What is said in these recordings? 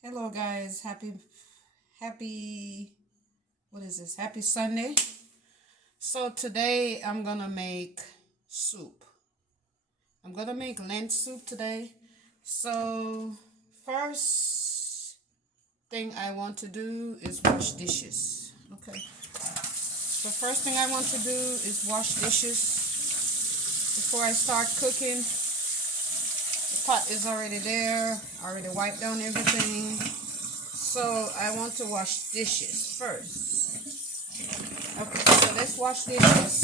Hello guys, happy what is this? Happy Sunday. So today I'm gonna make soup. I'm gonna make Lent soup today. So first thing I want to do is wash dishes. Okay. So first thing I want to do is wash dishes before I start cooking. The pot is already there, already wiped down everything. So I want to wash dishes first. Okay, so let's wash dishes.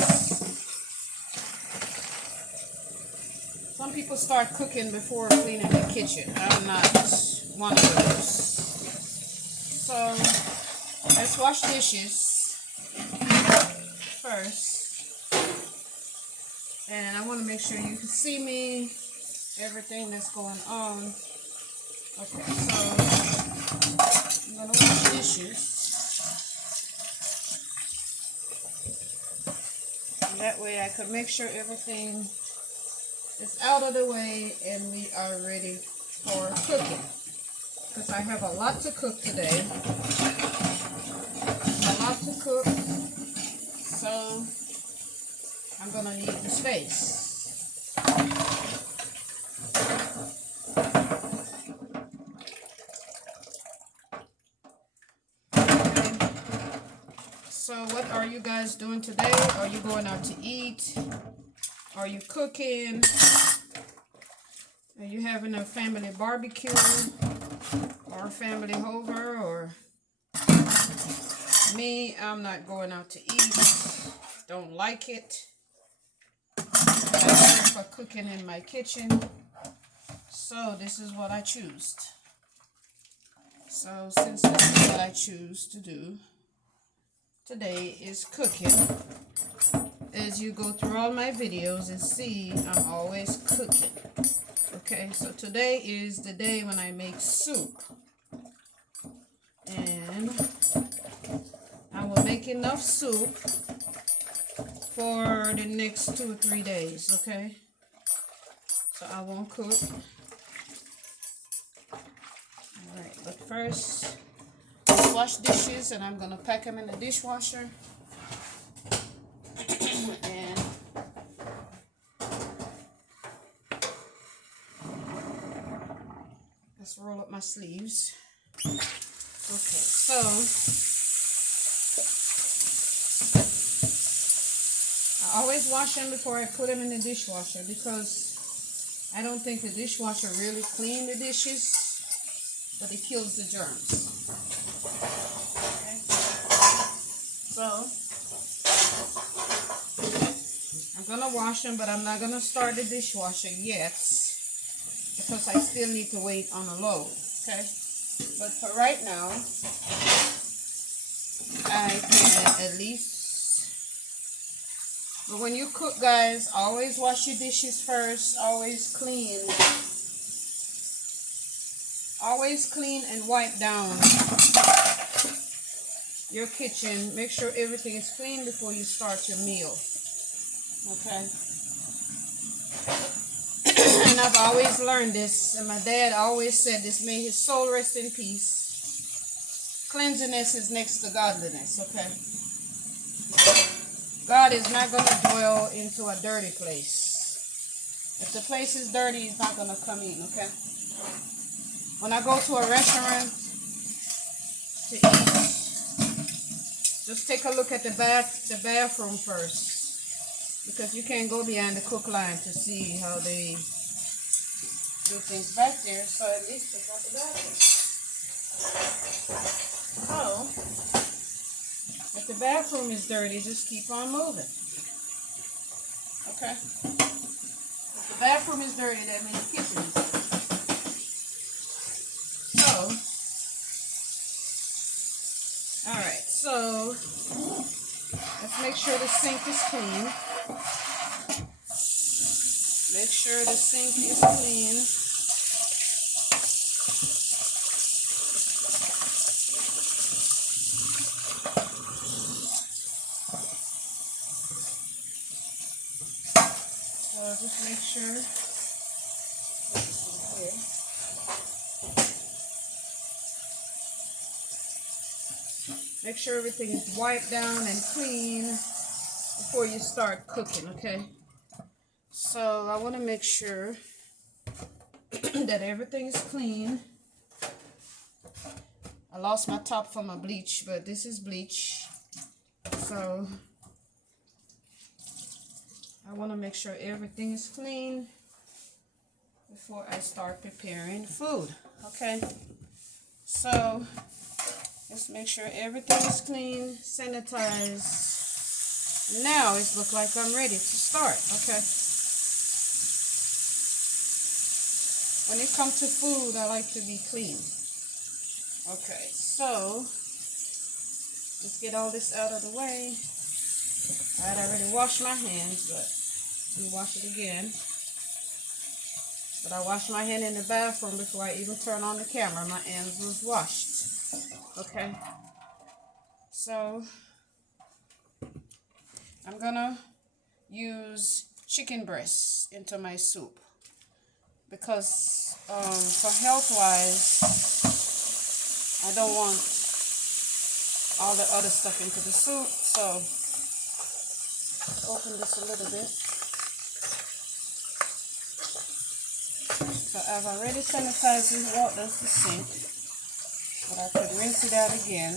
Some people start cooking before cleaning the kitchen. I'm not one of those. So let's wash dishes first. And I want to make sure you can see me, everything that's going on. Okay, so I'm going to wash dishes. And that way I could make sure everything is out of the way and we are ready for cooking. Because I have a lot to cook today. A lot to cook. So I'm going to need the space. So what are you guys doing today? Are you going out to eat? Are you cooking? Are you having a family barbecue or family over? Or me, I'm not going out to eat. Don't like it. I prefer cooking in my kitchen. So this is what I choose. So since this is what I choose to do, today is cooking. As you go through all my videos and see, I'm always cooking. Okay, so today is the day when I make soup. And I will make enough soup for the next 2 or 3 days, okay? So I won't cook. Alright, but first, wash dishes and I'm going to pack them in the dishwasher. And let's roll up my sleeves. Okay, so I always wash them before I put them in the dishwasher because I don't think the dishwasher really cleans the dishes, but it kills the germs. Okay. So I'm gonna wash them, but I'm not gonna start the dishwasher yet because I still need to wait on a load. Okay. But for right now, I can at least. But when you cook, guys, always wash your dishes first. Always clean. Always clean and wipe down your kitchen. Make sure everything is clean before you start your meal. Okay? And I've always learned this, and my dad always said this, may his soul rest in peace. Cleanliness is next to godliness, okay? God is not going to dwell into a dirty place. If the place is dirty, he's not going to come in, okay? When I go to a restaurant to eat, just take a look at the bathroom first. Because you can't go behind the cook line to see how they do things back there. So at least check out the bathroom. So, if the bathroom is dirty, just keep on moving. Okay? If the bathroom is dirty, that means the kitchen is dirty. So, alright, so let's make sure the sink is clean. Make sure the sink is clean. So just make sure. Make sure everything is wiped down and clean before you start cooking, okay? So I want to make sure that everything is clean. I lost my top for my bleach, but this is bleach. So I want to make sure everything is clean before I start preparing food, okay? So let's make sure everything is clean, sanitized. Now it looks like I'm ready to start, okay? When it comes to food, I like to be clean. Okay, so let's get all this out of the way. I had already washed my hands, but let me wash it again. But I washed my hand in the bathroom before I even turned on the camera. My hands was washed. Okay. So I'm gonna use chicken breasts into my soup because for health-wise, I don't want all the other stuff into the soup. So open this a little bit. So I've already sanitized the water, the sink, but I could rinse it out again.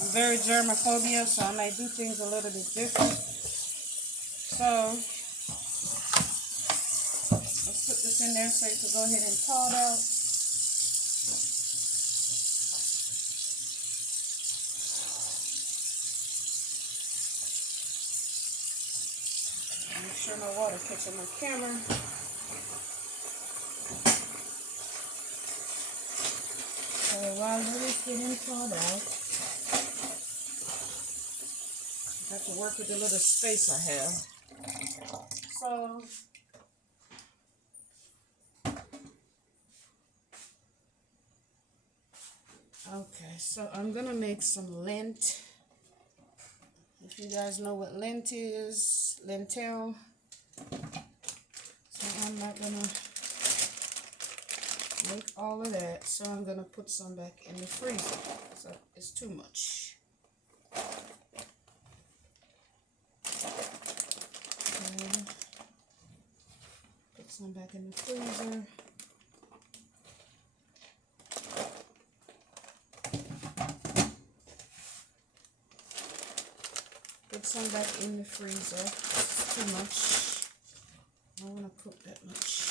I'm very germophobia, so I might do things a little bit different. So let's put this in there so you can go ahead and thaw it out. Make sure my water catches my camera. So while it's getting thawed out, I have to work with the little space I have. So okay, so I'm gonna make some lent. If you guys know what lent is, lentil. So I'm not gonna make all of that. So I'm gonna put some back in the freezer. So it's too much. And put some back in the freezer. Put some back in the freezer. It's too much. I don't want to cook that much.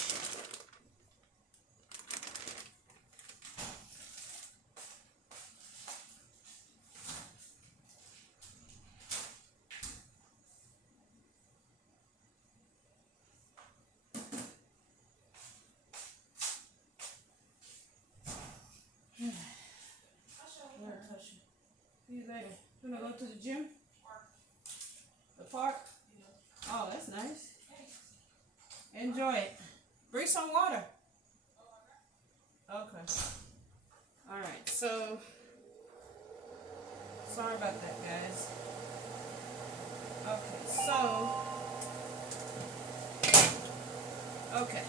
See you later. You wanna go to the gym? The park? Oh, that's nice. Enjoy it. Bring some water. Okay. Alright, so sorry about that, guys. Okay,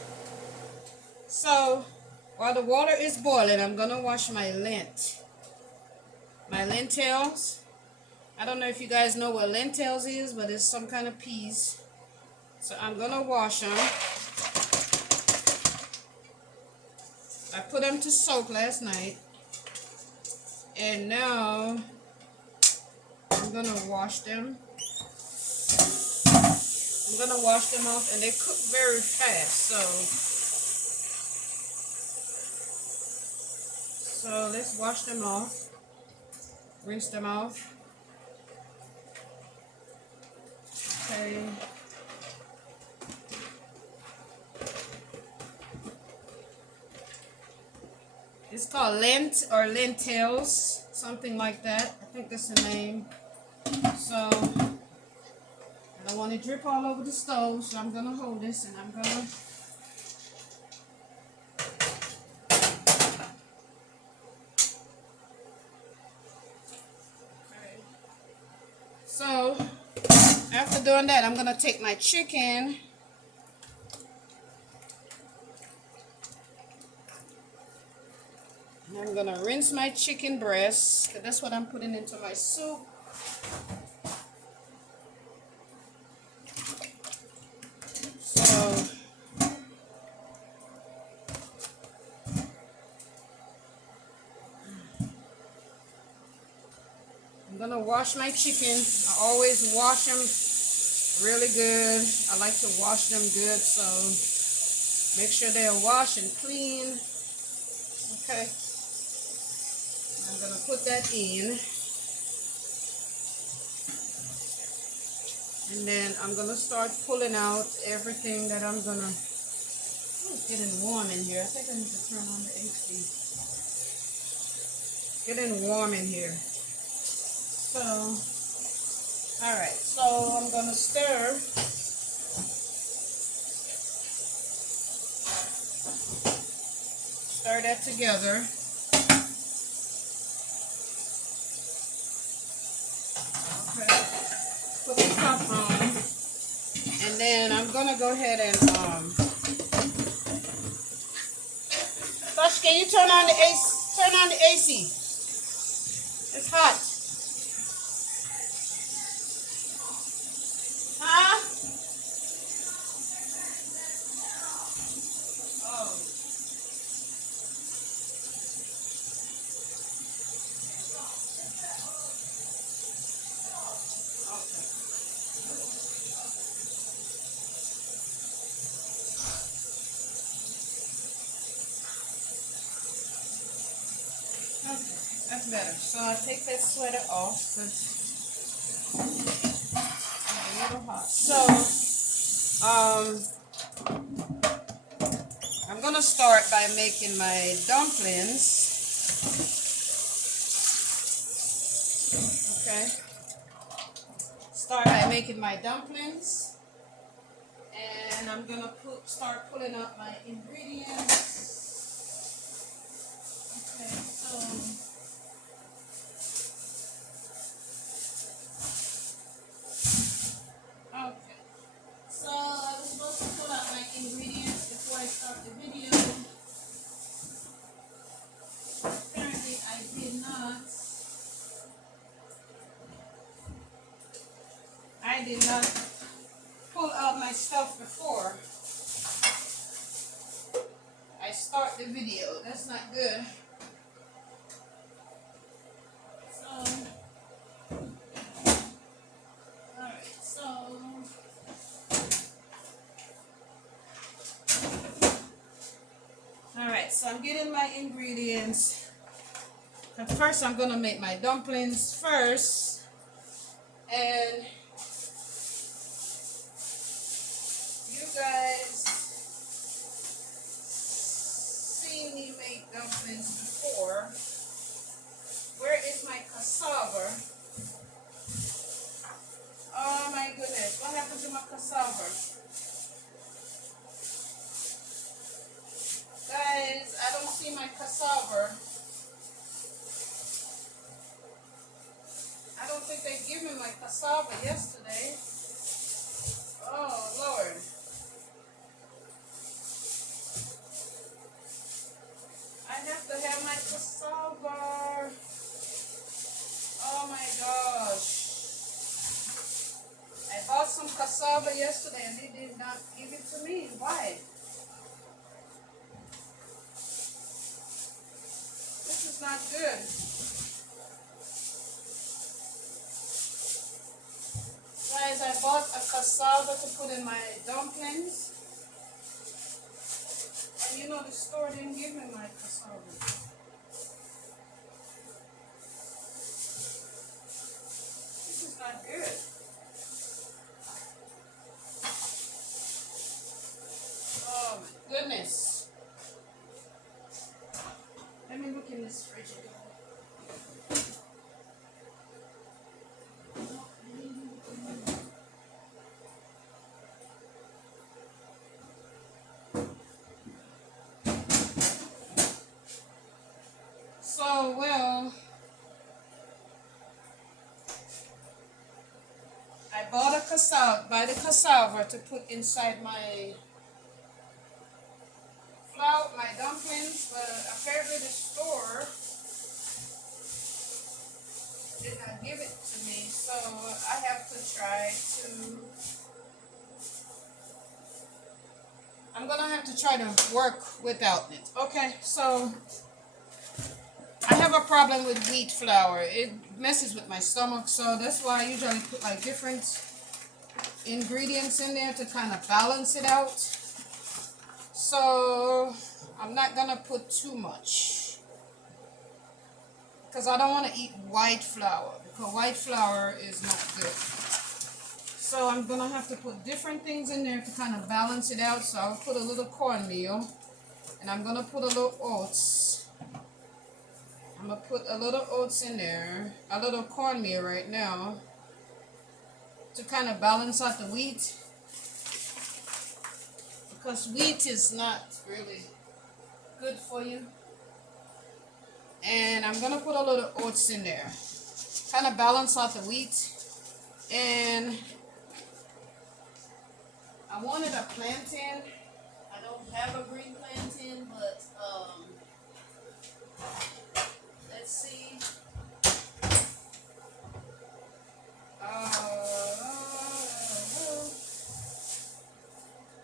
so while the water is boiling, I'm gonna wash my lentils. I don't know if you guys know what lentils is, but it's some kind of peas. So I'm gonna wash them. I put them to soak last night, and now I'm gonna wash them. I'm gonna wash them off, and they cook very fast. So let's wash them off. Rinse them off. Okay. It's called lent or lentils, something like that. I think that's the name. So I don't want to drip all over the stove, so I'm gonna hold this and I'm gonna So after doing that, I'm gonna take my chicken I'm gonna rinse my chicken breast, 'cause that's what I'm putting into my soup. So I'm gonna wash my chicken. I always wash them really good. I like to wash them good, so make sure they're washed and clean. Okay. I'm gonna put that in. And then I'm gonna start pulling out everything that I'm gonna. Oh, it's getting warm in here. I think I need to turn on the AC. Getting warm in here. So, all right. So I'm gonna stir. Stir that together. Okay. Put the top on. And then I'm gonna go ahead and Tosh, can you turn on the AC? Turn on the AC. It's hot. Huh? Oh. Okay. That's better. So I take that sweater off because it's a little hot. So I'm gonna start by making my dumplings. Okay. Start by making my dumplings, and I'm gonna start pulling up my ingredients. Okay. Okay. So I was supposed to pull out my ingredients before I start the video. Apparently I did not. I did not pull out my stuff before I start the video. That's not good. So, alright, so alright, so I'm getting my ingredients. But first I'm gonna make my dumplings first. And you guys seen me make dumplings before. Where is my cassava? Oh my goodness, what happened to my cassava? Guys, I don't see my cassava. I don't think they gave me my cassava yesterday. Oh Lord. I have to have my cassava. Oh my gosh. I bought some cassava yesterday and they did not give it to me. Why? This is not good. Guys, I bought a cassava to put in my dumplings. And you know the store didn't give me my cassava. This is not good. Oh my goodness. Let me look in this fridge again. So, well, I bought a cassava to put inside my flour, my dumplings, but apparently the store give it to me, so I have to try to. I'm gonna have to try to work without it. Okay, so I have a problem with wheat flour. It messes with my stomach, so that's why I usually put like different ingredients in there to kind of balance it out. So I'm not gonna put too much because I don't want to eat white flour, because white flour is not good. So I'm gonna have to put different things in there to kind of balance it out. So I'll put a little cornmeal, and I'm gonna put a little oats. I'm gonna put a little oats in there, a little cornmeal right now, to kind of balance out the wheat, because wheat is not really good for you. And I'm gonna put a little oats in there, kind of balance out the wheat. And I wanted a plantain. I don't have a green plantain, but let's see.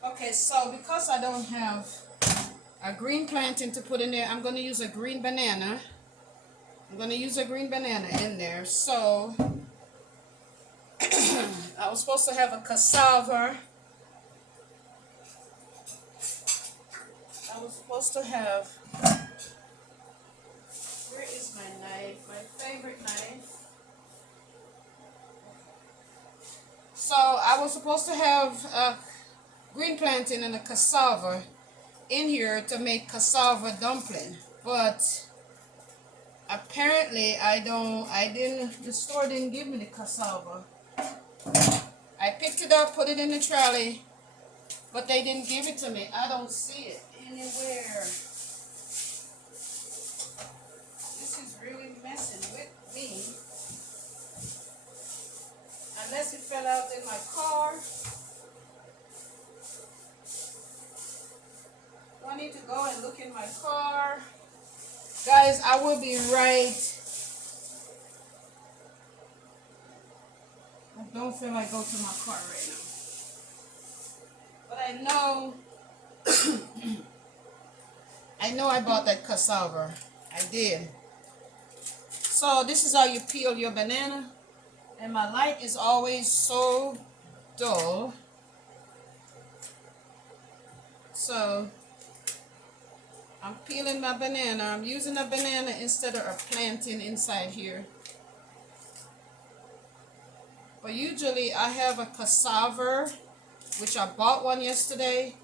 Okay, so because I don't have a green plantain to put in there, I'm going to use a green banana. I'm going to use a green banana in there. So I was supposed to have a cassava. I was supposed to have, where is my knife? My favorite knife. So I was supposed to have a green plantain and a cassava in here to make cassava dumpling, but apparently the store didn't give me the cassava. I picked it up, put it in the trolley, but they didn't give it to me. I don't see it anywhere. This is really messing with me. Unless it fell out in my car. Do I need to go and look in my car? Guys, I will be right. I don't feel like go to my car right now. But I know I know I bought that cassava. I did. So this is how you peel your banana. And my light is always so dull. So I'm peeling my banana. I'm using a banana instead of a plantain inside here. But usually I have a cassava, which I bought one yesterday.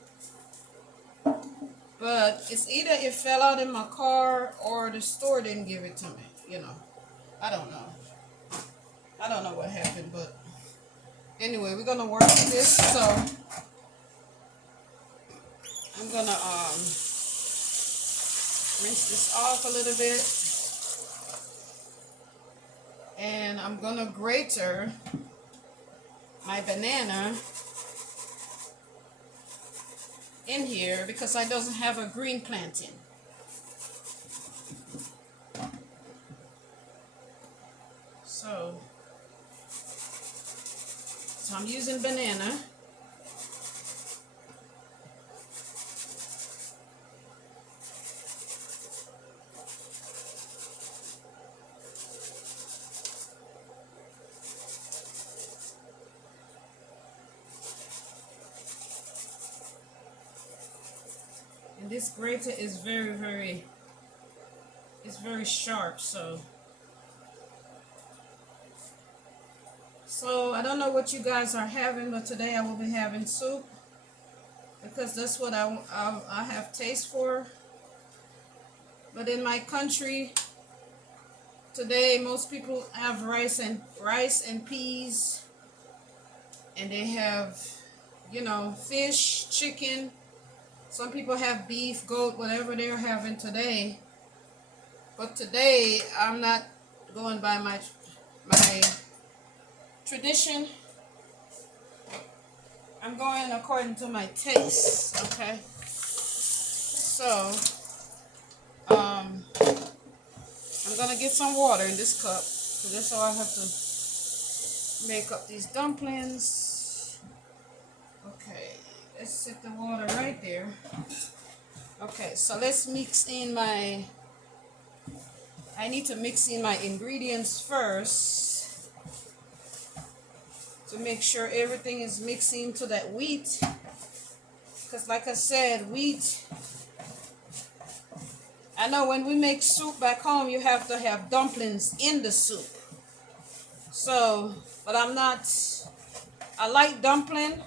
But it's either it fell out in my car or the store didn't give it to me. You know, I don't know. I don't know what happened, but anyway, we're gonna work with this. So I'm gonna rinse this off a little bit, and I'm gonna grater my banana in here because I doesn't have a green plantain. So I'm using banana. And this grater is very sharp, so I don't know what you guys are having, but today I will be having soup because that's what I have taste for. But in my country today, most people have rice and peas, and they have, you know, fish, chicken. Some people have beef, goat, whatever they're having today. But today I'm not going by my tradition. I'm going according to my taste, okay? So I'm gonna get some water in this cup. So that's how I have to make up these dumplings. Okay, let's set the water right there. Okay, so let's mix in I need to mix in my ingredients first to make sure everything is mixing to that wheat. Because like I said, wheat, I know when we make soup back home, you have to have dumplings in the soup. So, but I like dumpling,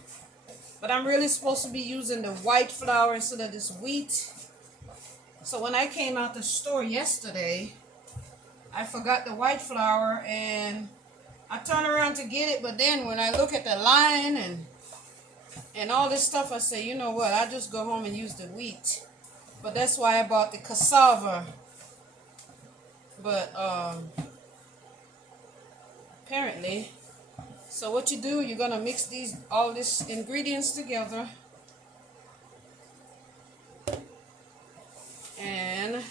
but I'm really supposed to be using the white flour instead of this wheat. So when I came out the store yesterday, I forgot the white flour and I turned around to get it, but then when I look at the line and all this stuff, I say, you know what, I'll just go home and use the wheat. But that's why I bought the cassava. But apparently, so what you do, you're gonna mix all these ingredients together, and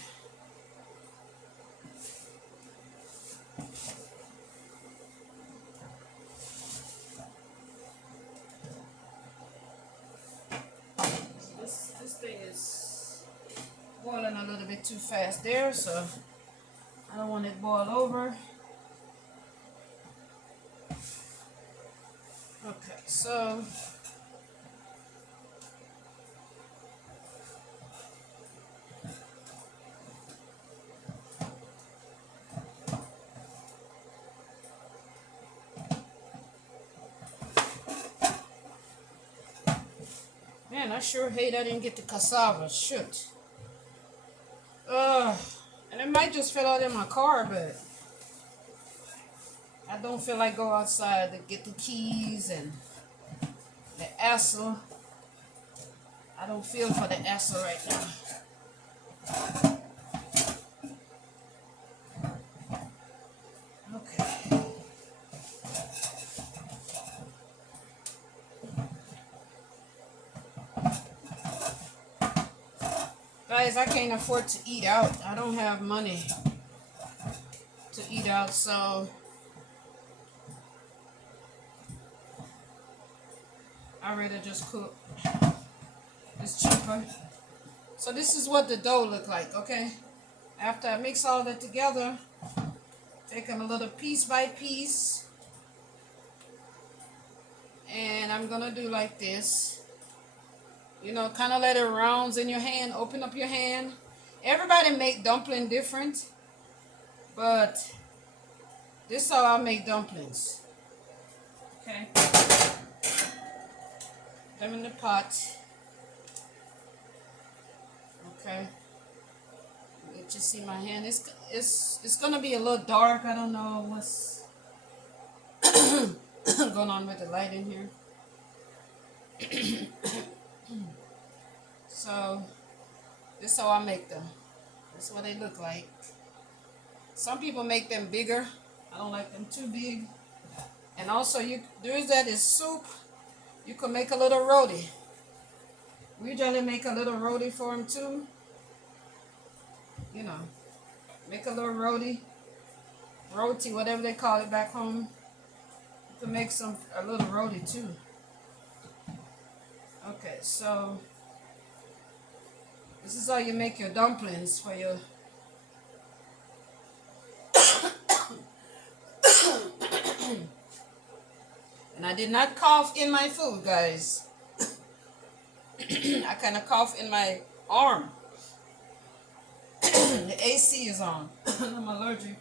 this thing is boiling a little bit too fast there, so I don't want it boiled over. Okay, so man, I sure hate I didn't get the cassava. Shoot. And it might just fell out in my car, but I don't feel like go outside to get the keys and the hassle. I don't feel for the hassle right now. Okay. Guys, I can't afford to eat out. I don't have money to eat out, so I'd rather just cook. It's cheaper. So this is what the dough look like, okay? After I mix all that together, take them a little piece by piece. And I'm gonna do like this. You know, kind of let it rounds in your hand. Open up your hand. Everybody make dumpling different, but this is how I make dumplings. Okay. Them in the pot. Okay. Let you see my hand. It's gonna be a little dark. I don't know what's going on with the light in here. So this is how I make them. That's what they look like. Some people make them bigger. I don't like them too big. And also there's that is soup. You can make a little roti. We usually make a little roti for them too. You know, make a little roti, whatever they call it back home. You can make a little roti too. Okay, so this is how you make your dumplings for your and I did not cough in my food, guys. I kind of cough in my arm. The AC is on. I'm allergic.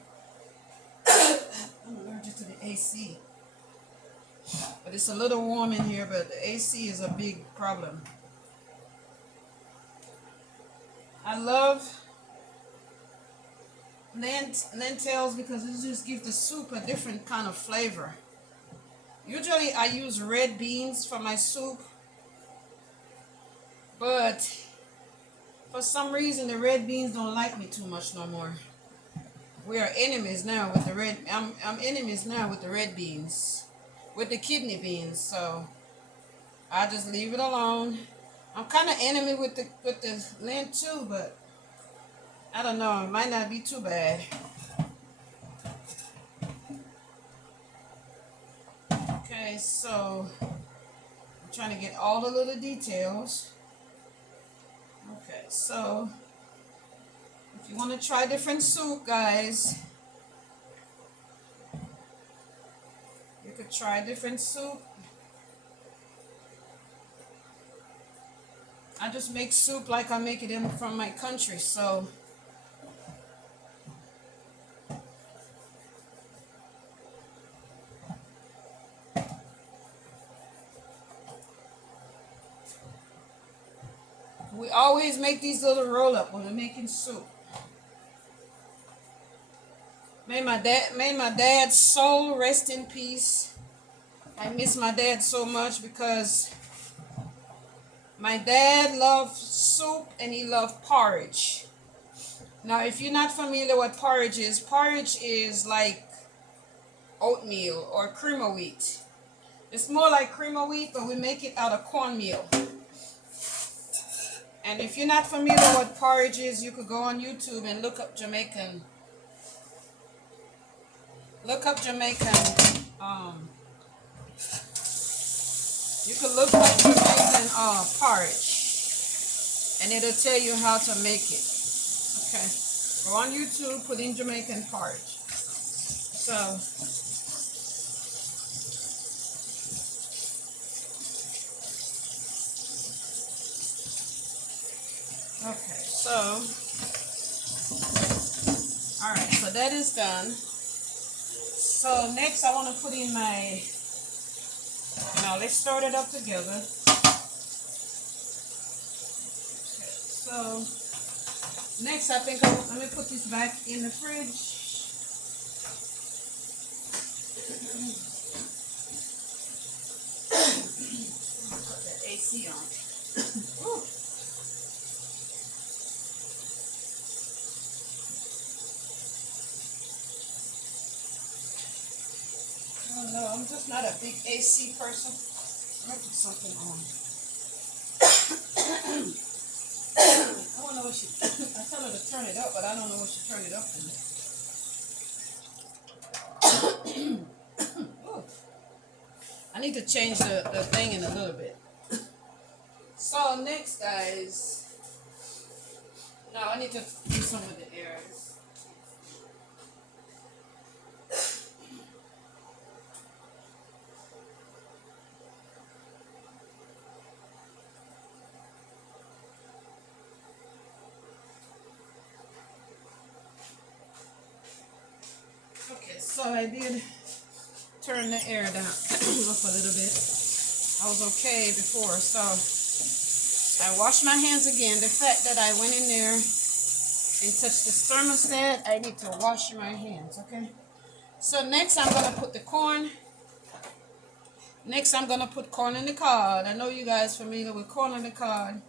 I'm allergic to the AC. But it's a little warm in here, but the AC is a big problem. I love lentils because it just gives the soup a different kind of flavor. Usually I use red beans for my soup, but for some reason the red beans don't like me too much no more. We are enemies now with the red. I'm enemies now with the red beans, with the kidney beans. So I just leave it alone. I'm kind of enemy with the lent too, but I don't know. It might not be too bad. Okay, so I'm trying to get all the little details. Okay, so if you want to try different soup, guys, you could try different soup. I just make soup like I make it in from my country, so we always make these little roll up when we're making soup. May my dad's soul rest in peace. I miss my dad so much because my dad loved soup and he loved porridge. Now, if you're not familiar with porridge is like oatmeal or cream of wheat. It's more like cream of wheat, but we make it out of cornmeal. And if you're not familiar with porridge is, you could go on YouTube and look up Jamaican. You could look up Jamaican porridge, and it'll tell you how to make it. Okay, go on YouTube, put in Jamaican porridge. So, okay, so, all right, so that is done. So next, I want to put in my. Now let's start it up together. Okay, so next I think let me put this back in the fridge. Put that AC on. Oh no, I'm just not a big AC person. Let me put something on. I don't know what she. I tell her to turn it up, but I don't know what she turned it up to. I need to change the thing in a little bit. So next, guys. Now I need to do some of the errands. Okay, so I did turn the air down up a little bit. I was okay before, so I washed my hands again. The fact that I went in there and touched this thermostat, I need to wash my hands, okay? So next I'm going to put the corn. Next I'm going to put corn in the cob. I know you guys are familiar with corn in the cob.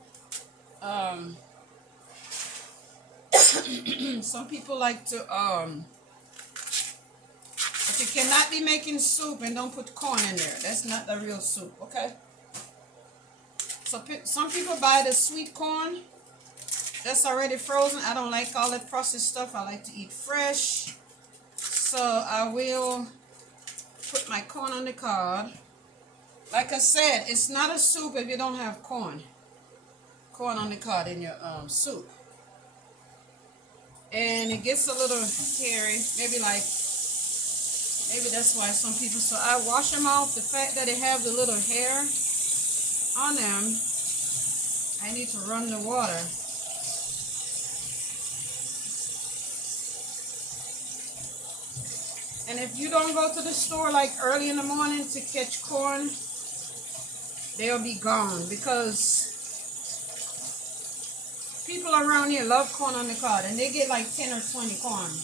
Some people like to, but you cannot be making soup and don't put corn in there. That's not the real soup, okay? So some people buy the sweet corn that's already frozen. I don't like all that processed stuff. I like to eat fresh. So I will put my corn on the cob. Like I said, it's not a soup if you don't have corn. Corn on the cob in your soup. And it gets a little hairy, maybe that's why some people, so I wash them off. The fact that they have the little hair on them, I need to run the water. And if you don't go to the store like early in the morning to catch corn, they'll be gone because people around here love corn on the cob and they get like 10 or 20 corn